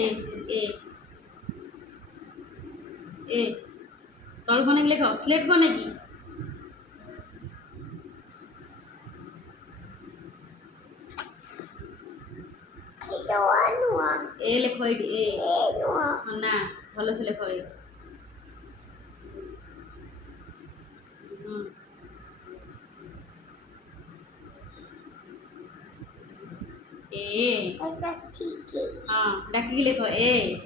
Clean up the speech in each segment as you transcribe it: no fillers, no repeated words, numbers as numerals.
এ এ এ তল কোনে লেখো স্লেট কোনে কি এ লেখো এটি এ না ভালো সে লেখো এ ए ठीक है हाँ डाकी लिखो ए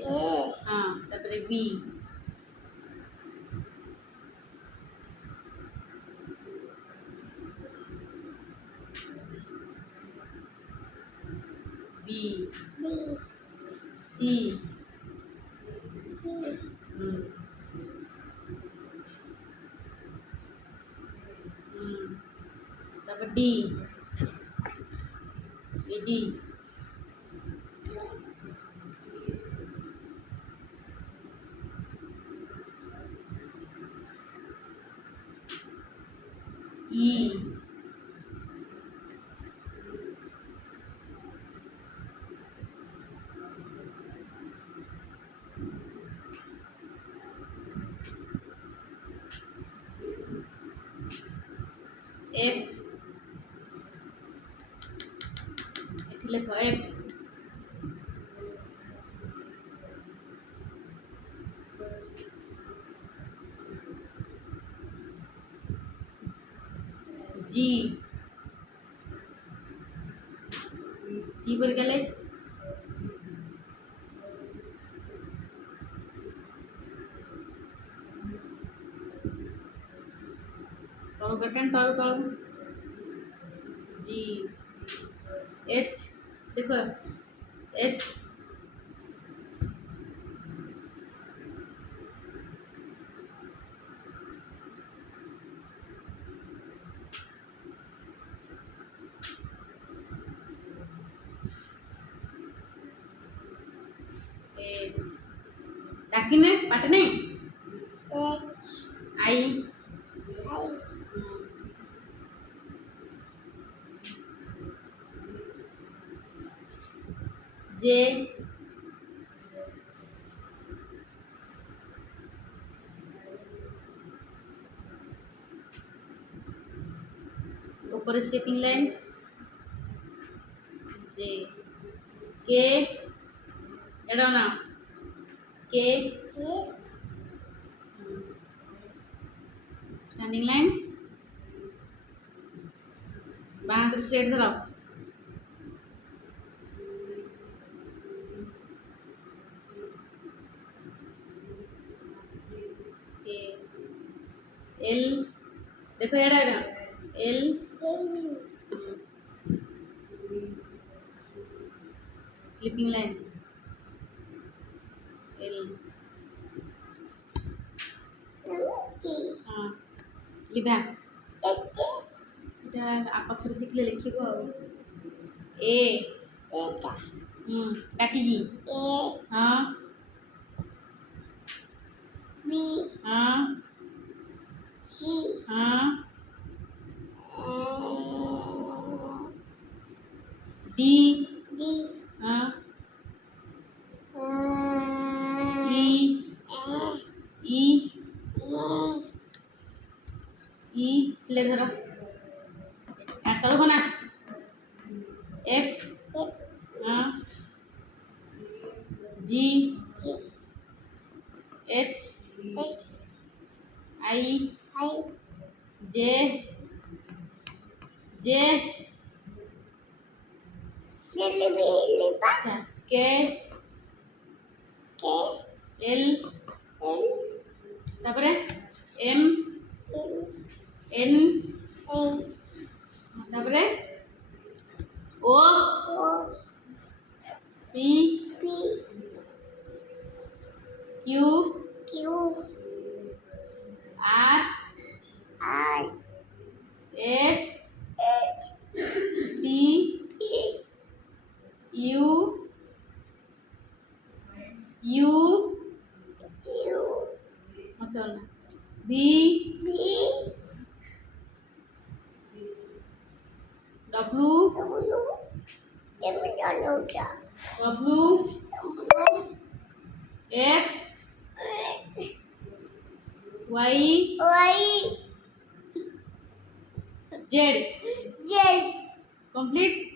हाँ तापरे बी बी सी तापर D A D E F एठी लिखो एफ जी सी पर गले तळु कटन तळु तळु जी एच देखो एच एच डाकिने पाटने आई जे ऊपर स्लीपिंग लाइन जे के एडो ना के स्टैंडिंग लाइन बाहर स्ट्रेट धरो एल देखो एडा एडा एल स्लीपिंग लाइन एल हाँ लिखा এটা পছরে শিখলে লিখিব এ ডাকি কি হ্যাঁ बी हाँ सी हाँ डी डी हाँ ई ई ई स्ले धरो तलु बना एफ हाँ जी एच आई जे जे अच्छा के एल तापरे एम एन तापरे O P Q R S T U मतलब B W W X Y Y Z. Z Complete.